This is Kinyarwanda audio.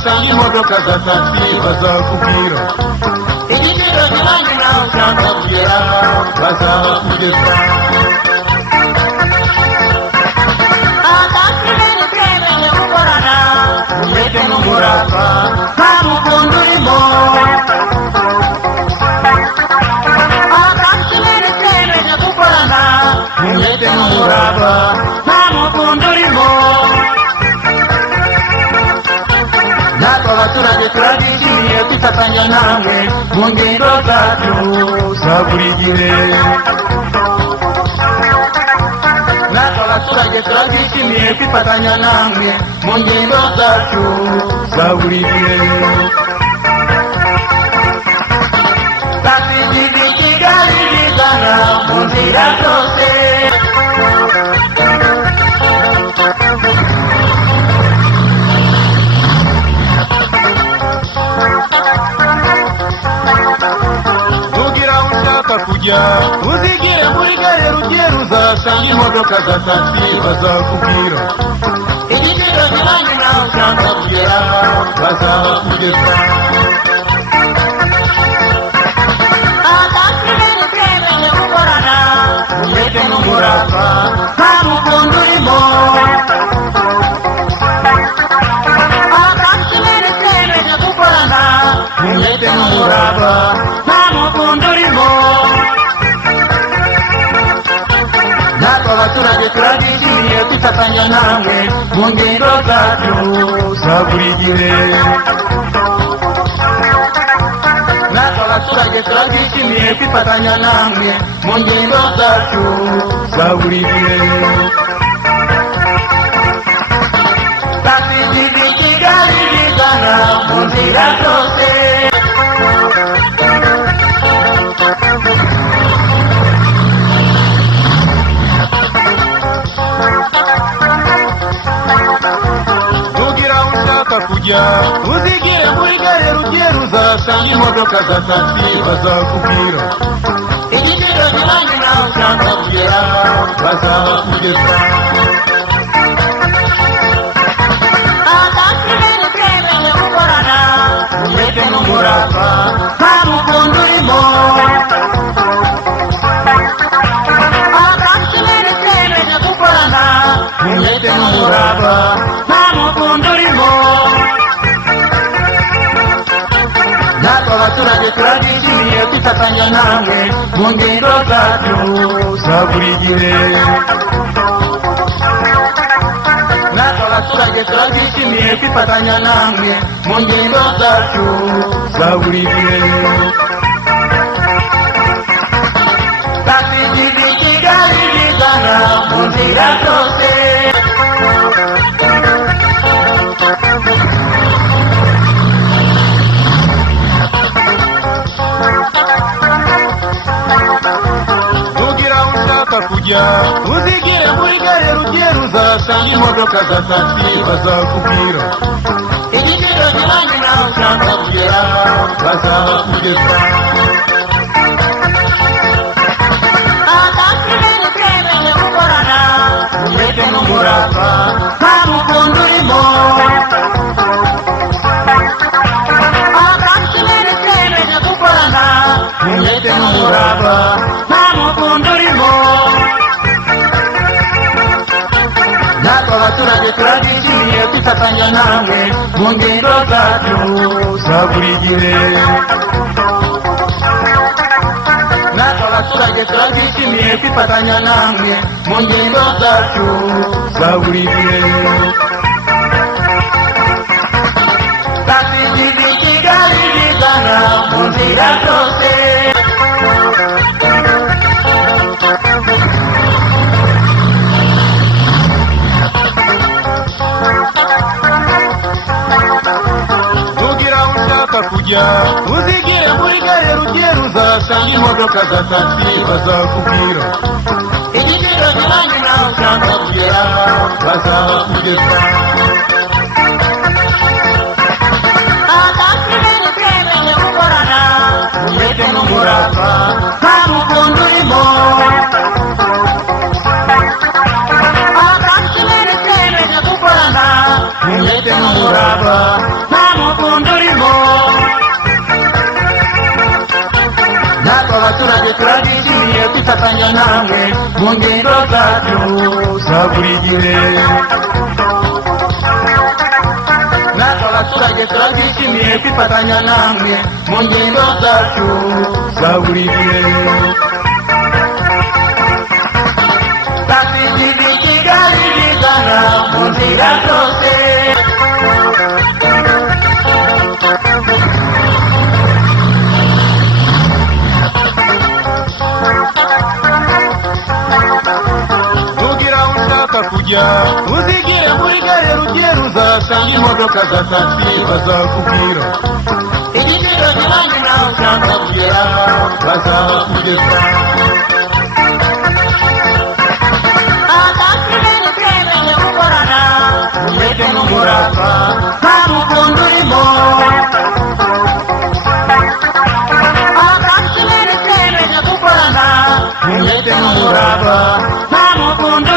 uzasanga imodoka za taxi bazakubwira igiciro kiranye nawe ushaka kugera bazabakugeza abatakirere twemeye gukorana umwete n'umurava nta mukundu urimo abatakirere twemeye gukorana umwete n'umurava nta mukundu urimo natwe abaturage turabyishimiye kwifatanya namwe mu ngendo zacu za buri gihe natwe abaturage turabyishimiye kwifatanya namwe mu ngendo zacu za buri gihe twasigije Kigali bizana mu nzira zose kujya uzigire muri gare rugiye uzasanga imodoka za taxi bazakubwira igiciro kiranye nawe ushaka kugera bazabakugeza abatakirere twemeye gukorana umwete n'umurava nta mukundu urimo abatakirere twemeye gukorana umwete n'umurava nta mukundu urimo natwe abaturage turabyishimiye kwifatanya namwe mu ngendo zacu za buri gihe natwe abaturage turabyishimiye kwifatanya namwe mu ngendo zacu za buri gihe twasigije Kigali bizana mu nzira zose kujya uzigire muri gare rugiye uzasanga imodoka za taxi bazakubwira igiciro kiranye nawe ushaka kugera bazabakugeza abatakirere twemeye gukorana umwete n'umurava nta mukundu urimo abatakirere twemeye gukorana umwete n'umurava nta mukundu urimo natwe abaturage turabyishimiye kwifatanya namwe mu ngendo zacu za buri gihe natwe abaturage turabyishimiye kwifatanya namwe mu ngendo zacu za buri gihe twasigije Kigali bizana mu nzira zose kujya uzigire muri gare rugiye uzasanga imodoka za taxi bazakubwira igiciro kiranye nawe ushaka kugera bazabakugeza abatakirere twemeye gukorana umwete n'umurava nta mukundu urimo abatakirere twemeye gukorana umwete n'umurava nta mukundu urimo natwe abaturage turabyishimiye kwifatanya namwe mu ngendo zacu za buri gihe natwe abaturage turabyishimiye kwifatanya namwe mu ngendo zacu za buri gihe twasigije Kigali bizana mu nzira zose kujya uzigire muri gare rugiye uzasanga imodoka za taxi bazakubwira igiciro kiranye nawe ushaka kugera bazabakugeza abatakirere twemeye gukorana umwete n'umurava nta mukundu urimo abatakirere twemeye gukorana umwete n'umurava mukundu urimo. Natwe abaturage turabishimiye kwifatanya namwe mu ngendo zacu za buri gihe. Natwe abaturage turabishimiye kwifatanya namwe mu ngendo zacu za buri gihe. Tasigize Kigali igana mu nzira zose. Kujya uzigire muri gare rugire ruzasanga imodoka za taxi bazakubwira igiciro kiranye nawe ushaka kugera bazabakugeza. Abataximeni twemeje gukorana umwete n'umurava nta mukundu urimo. Abataximeni twemeje gukorana umwete n'umurava nta mukundu